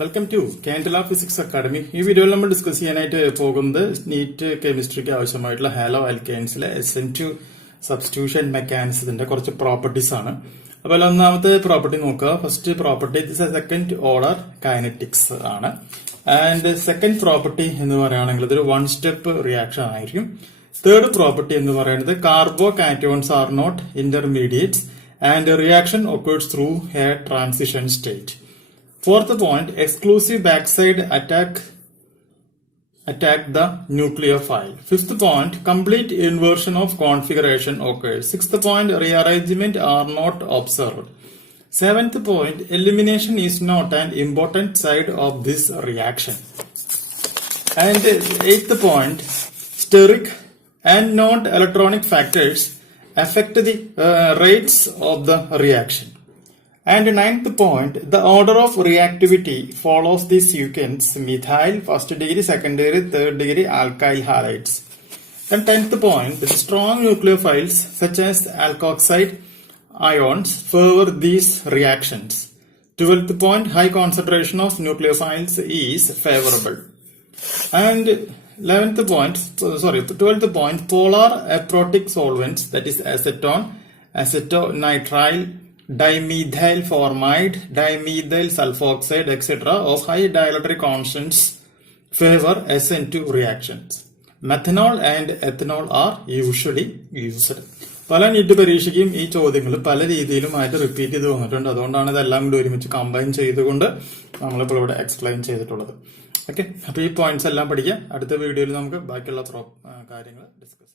Welcome to കാൻഡില physics academy. ഈ വീഡിയോയിൽ നമ്മൾ ഡിസ്കസ് ചെയ്യാനായിട്ട് പോകുന്നത് നീറ്റ് കെമിസ്ട്രിക്ക് ആവശ്യമായിട്ടുള്ള ഹാലോ ആൽക്കെയ്ൻസിലെ SN2 സബ്സ്റ്റിറ്റ്യൂഷൻ മെക്കാനിസത്തിന്റെ കുറച്ച് പ്രോപ്പർട്ടീസ് ആണ്. അപ്പോൾ ഒന്നാമത്തെ പ്രോപ്പർട്ടി നോക്കുക. First property second order kinetics ആണ്. ആൻഡ് സെക്കൻഡ് പ്രോപ്പർട്ടി എന്ന് പറയുകയാണെങ്കിൽ ഇതൊരു വൺ സ്റ്റെപ്പ് റിയാക്ഷൻ ആയിരിക്കും. തേർഡ് പ്രോപ്പർട്ടി എന്ന് പറയുന്നത് carbocations are not intermediates and reaction occurs through a transition state. Fourth point, exclusive backside attack the nucleophile. Fifth point, complete inversion of configuration occurs. Sixth point, rearrangement are not observed. Seventh point, elimination is not an important side of this reaction. And eighth point, steric and non-electronic factors affect the rates of the reaction. And ninth point, the order of reactivity follows the sequence methyl, first degree, second degree, third degree alkyl halides. And 10th point, the strong nucleophiles such as alkoxide ions favor these reactions. 12th point, high concentration of nucleophiles is favorable. And 12th point, polar aprotic solvents, that is acetone, acetonitrile, dimethyl formide, dimethyl sulfoxide, etc. of high dielectric constants favor SN2 reactions. Methanol and ethanol are usually used. പല നീറ്റ് പരീക്ഷയ്ക്കും ഈ ചോദ്യങ്ങൾ പല രീതിയിലുമായിട്ട് റിപ്പീറ്റ് ചെയ്ത് വന്നിട്ടുണ്ട്. അതുകൊണ്ടാണ് ഇതെല്ലാം കൂടി ഒരുമിച്ച് കമ്പൈൻ ചെയ്തുകൊണ്ട് നമ്മളിപ്പോൾ ഇവിടെ എക്സ്പ്ലെയിൻ ചെയ്തിട്ടുള്ളത്. ഓക്കെ, അപ്പൊ ഈ പോയിന്റ്സ് എല്ലാം പഠിക്കാം. അടുത്ത വീഡിയോയിൽ നമുക്ക് ബാക്കിയുള്ള കാര്യങ്ങൾ ഡിസ്കസ്